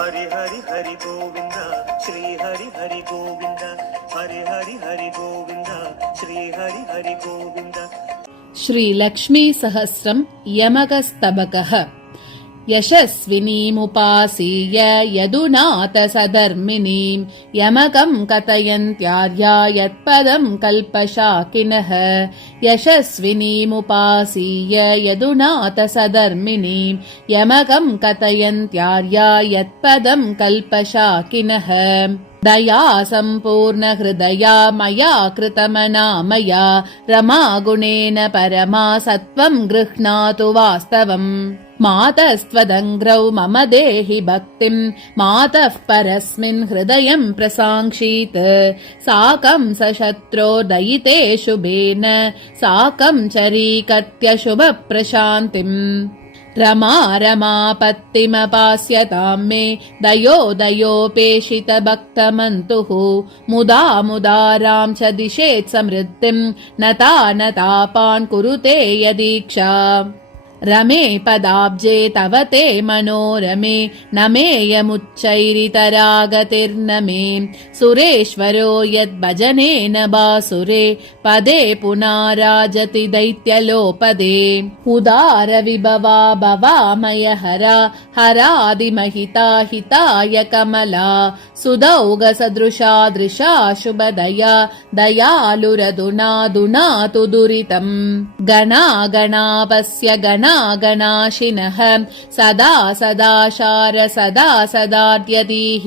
हरि हरि हरि गोविंद श्री हरि हरि गोविंद हरि हरि हरि गोविंद श्री हरि हरि गोविंद। श्री लक्ष्मी सहस्रम यमकस्तबकः। यशस्विनीमुपासीय यदुनाथ सधर्मिणीं यमकं कथयन्त्यार्या यत्पदं कल्पशाकिनः। यशस्विनीमुपासीय यदुनाथ सधर्मिणीं यमकं कथयन्त्यार्या यत्पदं कल्पशाकिनः। दया सम्पूर्ण हृदया मया कृतमना मया रमा गुणेन परमा सत्वं गृह्णातु वास्तवम्। मातस्त्वदङ्घ्रौ मम देहि भक्तिं मातः परस्मिन् हृदयं प्रसाङ्क्षीत्। साकं सशत्रोर्दयिते शुभेन साकं चरीकर्त्य शुभप्रशान्तिम्। रमा रमापत्तिमपास्यतां मे दयोदयोपेशितभक्तमन्तुः। मुदा मुदारां च दिशेत् समृद्धिं नता नतापान् कुरुते यदीक्षा। रमे पदाब्जे तव ते मनोरमे न मेयमुच्चैरितरागतिर्न मे। सुरेश्वरो यद्भजनेन बासुरे पदे पुनाराजति दैत्यलोपदे। उदार विभवा भवामय हरा हरादिमहिता हिताय कमला। सुदौघ सदृशा दृशा शुभदया दयालुरधुना तु दुरितम्। गणा गणापस्य गणा गणाशिनः सदा सदाशार सदा सदाद्यतीः।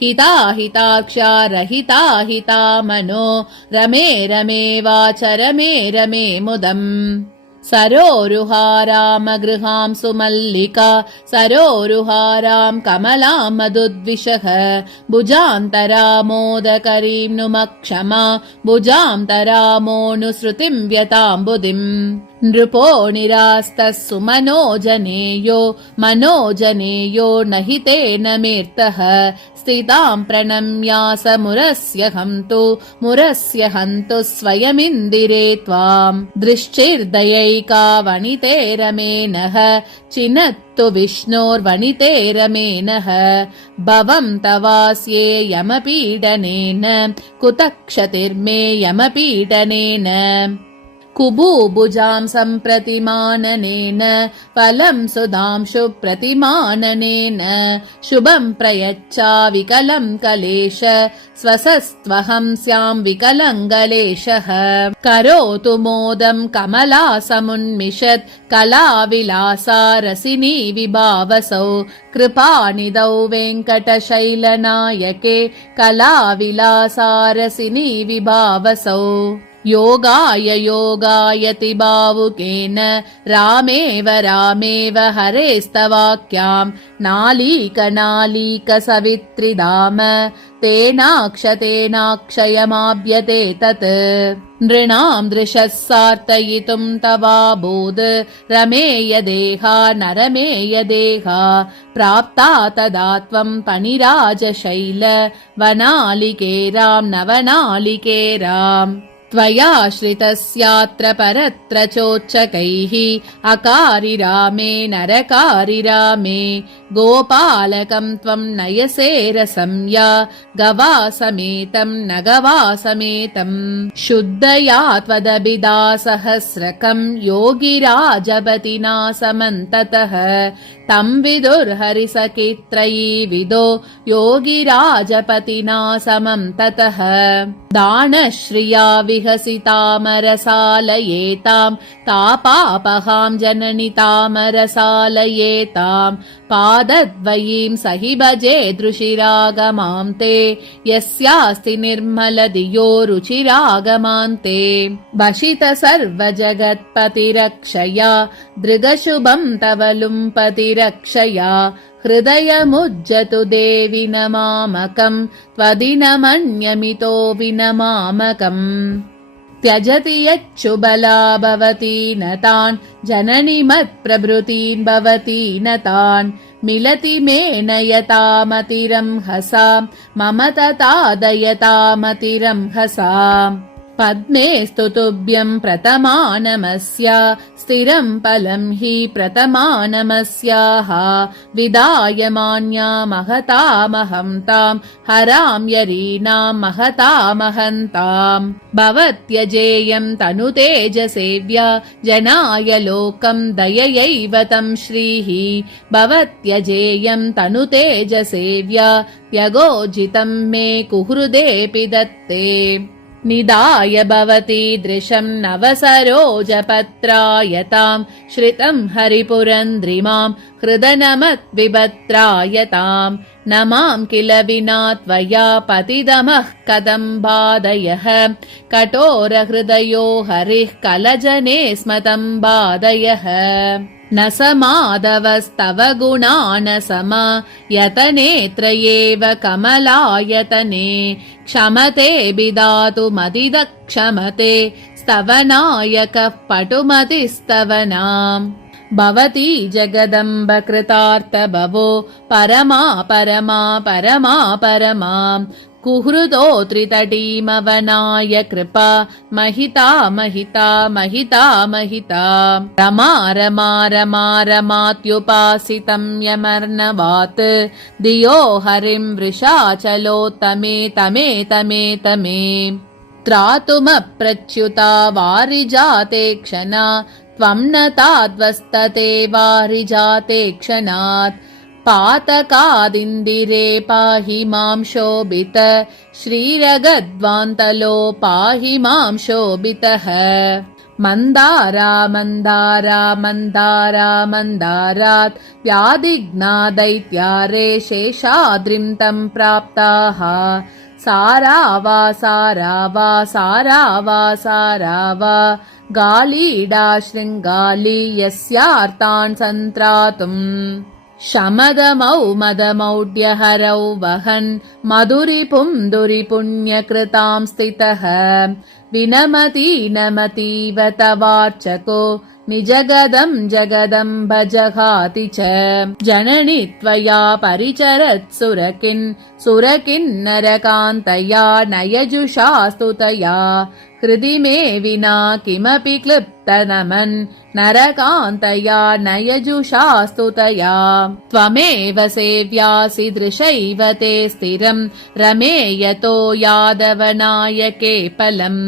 हिता हिताक्षा रहिता हिता मनो रमे रमे वाच रमे रमे मुदम्। सरोरुहाराम गृहां सुमल्लिका सरोरुहारां कमलां मधुद्विषः। भुजान्तरामोदकरीं नुमक्षमा भुजान्तरामोऽनुसृतिं व्यताम्बुधिम्। नृपो निरास्तः सुमनोजनेयो मनोजनेयो न हि तेन मेऽर्थः। स्थितां प्रणम्यास मुरस्य हन्तु स्वयमिन्दिरे त्वाम्। दृश्चिर्दयैका वनिते रमेणः चिनत्तु विष्णोर्वनिते रमेणः। भवं तवास्ये यमपीडनेन कुतः क्षतिर्मे यमपीडनेन। कुबूभुजां सम्प्रतिमाननेन फलं सुधांशु प्रतिमाननेन। शुभं प्रयच्छा विकलं कलेश स्वसस्त्वहं स्यां विकलङ्गलेशः। करोतु मोदं कमला समुन्मिषत् कलाविलासा रसिनी विभावसौ। कृपानिधौ वेङ्कटशैलनायके कलाविलासा रसिनी विभावसौ। योगाय योगायति भावुकेन रामेव रामेव हरेस्तवाक्यां। नालीक नालीक सवित्रिधाम तेनाक्षयमाभ्यते तत्। नृणां दृशः सार्तयितुं तवाबोध रमेय देहा न रमेय देहा। प्राप्ता तदा त्वं पणिराजशैल वनालिकेरां नवनालिकेराम्। त्वया श्रितस्यात्र परत्र चोच्चकैः अकारि रामे नरकारि रामे। गोपालकं त्वं नयसे रसंया गवासमेतं न गवासमेतम्। शुद्धया त्वदभिधा सहस्रकं योगिराजपतिना समन्ततः। तं विदुर्हरिसखित्रयी विदो योगिराजपतिना समं ततः। दानश्रिया विहसितामरसालयेतां तापापहां जननितामरसालयेतां। पादद्वयीं सहि भजे दृशिरागमां ते यस्यास्ति निर्मलधियो रुचिरागमान्ते। भषित सर्वजगत्पतिरक्षया दृगशुभं तव लुम्पतिरक्षया। हृदयमुज्जतु देवि नमामकं त्वदिनमन्यमितो विनमामकम्। त्यजति यच्छुबला भवती न तान् जननि मत्प्रभृतीन् भवती न तान्। मिलति मे नयतामतिरंहसा मम तथा दयतामतिरंहसा। पद्मे स्तुतुभ्यं प्रतमानमस्य स्थिरं फलं हि प्रतमानमस्याः विदायमान्या महतामहं तां हरां यरीणां महतामहन्ताम् भवत्यजेयं तनुतेजसेव्या जनाय लोकं दययैव तं श्रीः भवत्यजेयं तनुतेजसेव्या त्यगोजितं मे कुहृदेऽपि दत्ते निदाय भवती दृशं नवसरोजपत्रायतां श्रितं हरिपुरन्द्रिमां हृदनमद्विभद्रायतां न मां किल विना त्वया पतिदमः कथं बाधयः कठोरहृदयो हरिः कलजने स्मतं बाधयः न समाधवस्तव गुणान समा यतनेत्रयेव कमलायतने क्षमते विदातु मदिदक्षमते स्तवनायकः पटुमतिस्तवनाम् भवती जगदम्ब कृतार्थ भवो परमा परमा परमा परमाम् कुहृदो त्रितटीमवनाय कृपा महिता महिता महिता महिता रमा रमा रमा रमात्युपासितं यमर्णवात् धियो हरिं वृषाचलोत्तमे तमे तमे तमे त्रातुमप्रच्युता वारिजाते क्षणा त्वं न ताद्वस्तते वारिजाते क्षणात् पातकादिन्दिरे पाहि मां शोभित श्रीरगद्वान्तलो पाहि मां शोभितः मन्दारा मन्दारा मन्दारा मन्दारात् व्याधिघ्ना दैत्यारे शेषाद्रिं तं प्राप्ताः सारा वा सारा वा सारा वा सारा वा गालीडा शृङ्गाली यस्यार्तान् सन्त्रातुम् शमदमौ मदमौढ्यहरौ वहन् मधुरिपुं दुरिपुण्यकृतां स्थितः विनमति नमतीव तवार्चको निजगदं जगदम्ब जहाति च जननि त्वया परिचरत् सुरकिन्नरकान्तया नयजुषा स्तुतया हृदि मे विना किमपि क्लिप्तनमन् नरकान्तया नयजुषा स्तुतया त्वमेव सेव्यासि दृशैव ते स्थिरं रमे यतो यादवनायके फलम्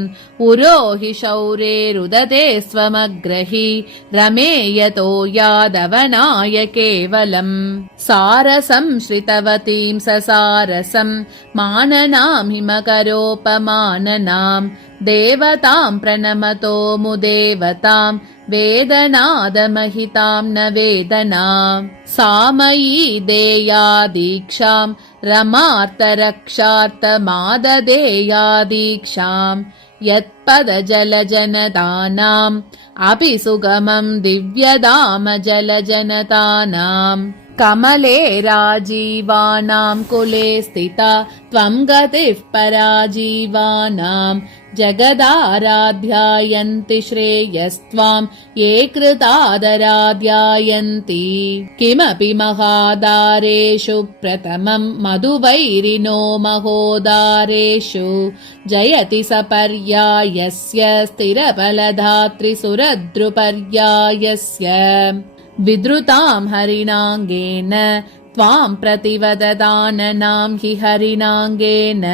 उरो हि शौरेरुदते स्वमग्रहि रमे यतो यादवनायके वलम् सारसं श्रितवतीं ससारसं माननां हिमकरोपमाननां देवतां प्रणमतो मुदेवतां वेदनादमहितां न वेदनां सामयी देया दीक्षां रमार्तरक्षार्तमाददेया दीक्षां यत्पदजलजनतानाम् अपि सुगमं दिव्यधाम जलजनतानाम् कमले राजीवानां कुले स्थिता त्वं गतिः पराजीवानां जगदाराध्यायन्ति श्रेयस्त्वां ये कृतादराध्यायन्ति किमपि महादारेषु प्रथमं मधुवैरिणो महोदारेषु जयति सपर्यायस्य स्थिरफलधात्रिसुरद्रुपर्यायस्य विद्रुतां हरिणाङ्गेन त्वां प्रतिवददाननां हि हरिणाङ्गेन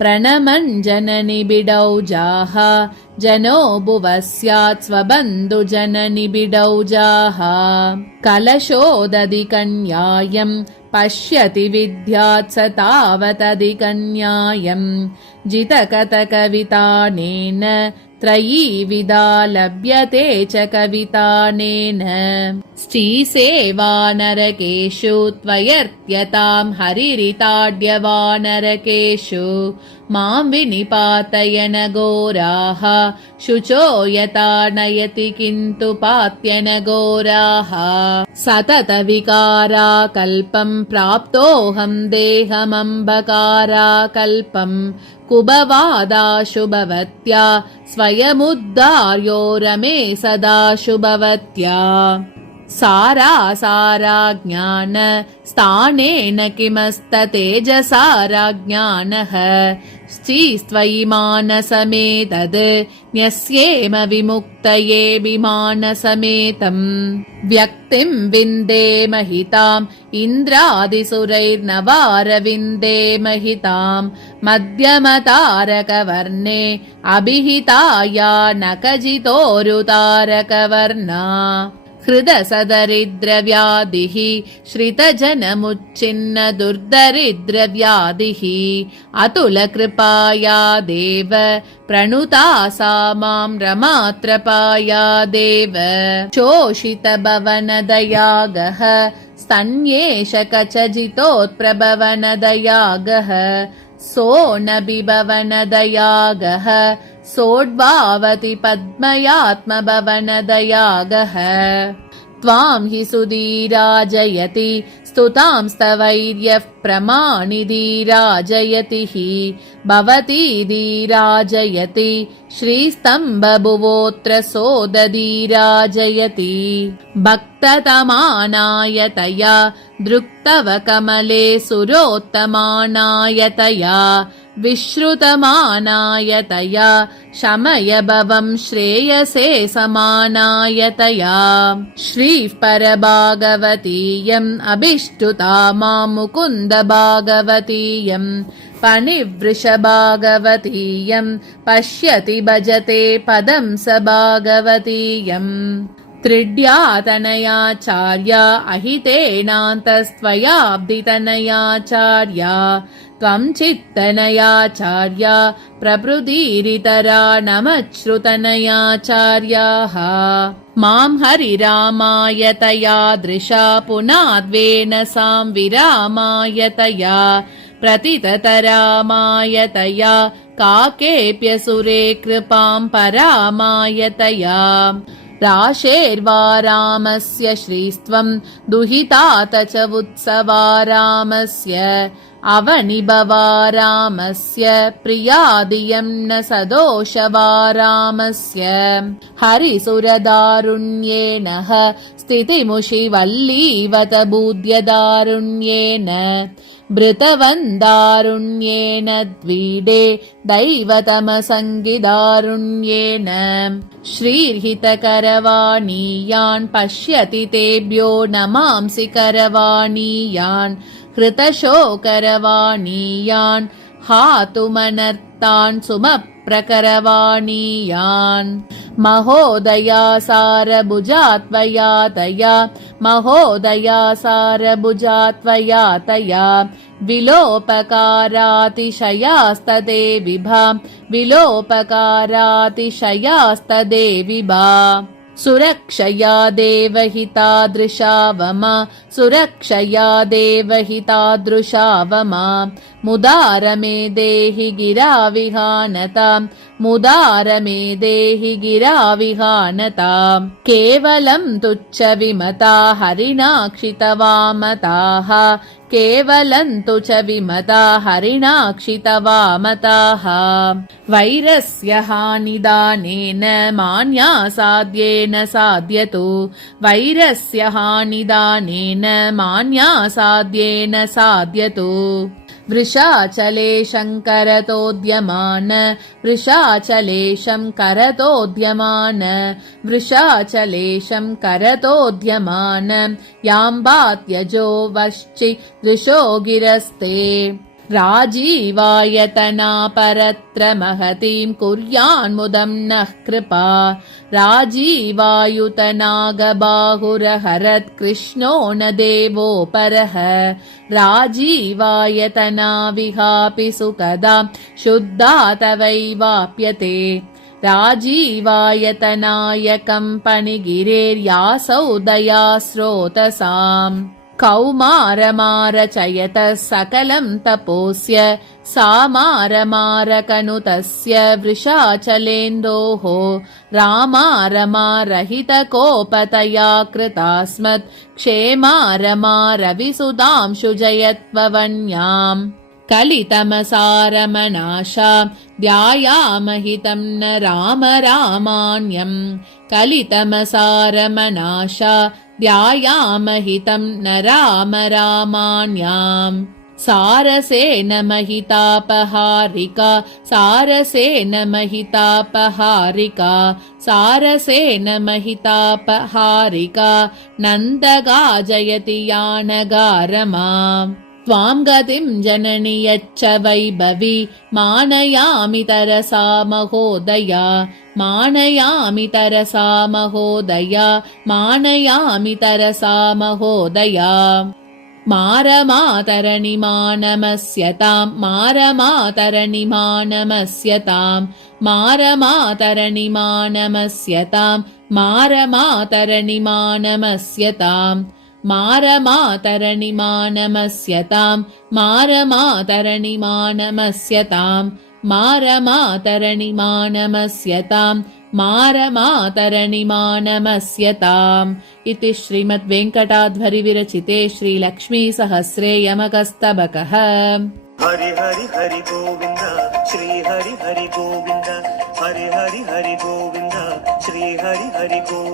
प्रणमन् जननिबिडौजाः जनो भुवः स्यात् स्वबन्धुजननिबिडौजाः कलशोदधिकन्यायं पश्यति विद्यात् स तावदधिकन्यायम् जितकथकवितानेन त्रयी विदा लभ्यते च कवितानेन श्रीसेवानरकेषु त्वयर्त्यतां हरिरिताड्यवानरकेषु मां विनिपातयन घोराः शुचो यथा नयति किन्तु पात्यन घोराः सततविकाराकल्पं प्राप्तोऽहं देहमम्बकाराकल्पं कुबवादाशुभवत्या स्वयमुद्धार्यो रमे सदा शुभवत्या साराज्ञान स्थानेन किमस्ततेजसाराज्ञानः स्त्रीस्त्वयि मानसमेतद् न्यस्येम विमुक्तये मानसमेतम् व्यक्तिं विन्दे महिताम् इन्द्रादिसुरैर्नवारविन्दे महिताम् मध्यमतारकवर्णे अभिहिताया नखजितोरुतारकवर्णा हृदसदरिद्रव्याधिः श्रितजनमुच्छिन्न दुर्दरिद्रव्याधिः अतुलकृपाया देव प्रणुता सा मां रमात्रपाया देव चोषितभवनदयागः स्तन्येष कचजितोत्प्रभवनदयागः सोनबिभवनदयागः सोड्भावति पद्मयात्मभवनदयागः त्वां हि सुधीराजयति स्तुतां स्तवैर्यः प्रमाणिधीराजयति हि भवती धीराजयति श्रीस्तम्भभुवोऽत्र सोदधीराजयति भक्ततमानायतया दृक्तव कमले सुरोत्तमानायतया विश्रुतमानायतया शमय भवं श्रेयसे समानायतया श्रीः परभागवतीयम् अभिष्टुता मां मुकुन्द भागवतीयम् पणिवृषभागवतीयम् पश्यति भजते पदं स भागवतीयम् त्रिड्यातनयाचार्या अहितेनान्तस्त्वयाब्धितनयाचार्या त्वं चित्तनयाचार्या प्रभृतिरितरा नमच्छ्रुतनयाचार्याः मां हरिरामायतया दृशा पुनाद्वेन सां विरामायतया प्रतिततरामायतया काकेऽप्यसुरे कृपां परामायतया राशेर्वा रामस्य श्रीस्त्वं दुहितात च उत्सवा रामस्य अवनिभवा रामस्य प्रियादियं न सदोषवा रामस्य हरिसुरदारुण्येन स्थितिमुषिवल्लीवत बुध्यदारुण्येन भृतवन्दारुण्येन द्वीडे दैवतमसङ्गिदारुण्येन श्रीर्हितकरवाणीयान् पश्यति तेभ्यो नमांसि करवाणीयान् कृतशोकरवाणीयान् हातुमनर्तान् सुमप्रकरवाणीयान् महोदया सारभुजा त्वया तया महोदया सारभुजा त्वया तया विलोपकारातिशयास्तदे विभा विलोपकारातिशयास्तदे विभा सुरक्षया देवहितादृशा वमा सुरक्षया देवहितादृशावमा मुदारमे देहि गिराविहानता मुदारमे देहि गिराविहानता केवलं तुच्छ विमता हरिणाक्षितवामताः केवलं तुच्छ विमता हरिणाक्षितवामताः वैरस्य हानिदानेन मान्यासाद्येन साध्यतु वैरस्य हानिदानेन मान्यासाद्येन साध्यतु वृषाचलेशं करतोद्यमान वृषाचलेशं करतोद्यमान वृषाचलेशं करतोद्यमान याम्बात्यजो वश्चि दृशो गिरस्ते राजीवायतना परत्र महतीं कुर्यान्मुदं नः कृपा राजीवायुतनागबाहुरहरत् कृष्णो न देवो परः राजीवायतना विहापि सुकदा शुद्धा तवैवाप्यते राजीवायतनायकं पणिगिरेर्यासौ दया स्रोतसाम् कौमारमारचयतः सकलं तपोस्य सामारमारकनुतस्य वृषाचलेन्दोः रामारमारहितकोपतया कृतास्मत् क्षेमारमारविसुधांशुजयत्ववन्याम् कलितमसारमनाशा ध्यायामहितं न राम रामान्यम् कलितमसारमनाशा ध्यायामहितं न राम रामान्याम् सारसेन महितापहारिका सारसेन महितापहारिका सारसेन महितापहारिका नन्दगा जयति यानगारमा त्वां गतिं जननि यच्च वैभवी मानयामि तरसा महोदया मानयामि तरसा महोदया मानयामि तरसा महोदया मारमातरणि मानमस्यतां मारमातरणि मानमस्यतां मारमातरणि मानमस्यतां मारमातरणि मानमस्यतां मारमातरणि मानमस्यतां मारमातरणि मानमस्यतां मारमातरणि मानमस्यतां मारमातरणि मानमस्यताम् इति श्रीमद्वेङ्कटाध्वरिविरचिते श्रीलक्ष्मीसहस्रे यमकस्तबकः। हरि हरि हरि गोविन्द श्री हरि हरि गोविन्द हरि हरि हरि गोविन्द श्री हरि हरि गोविन्द।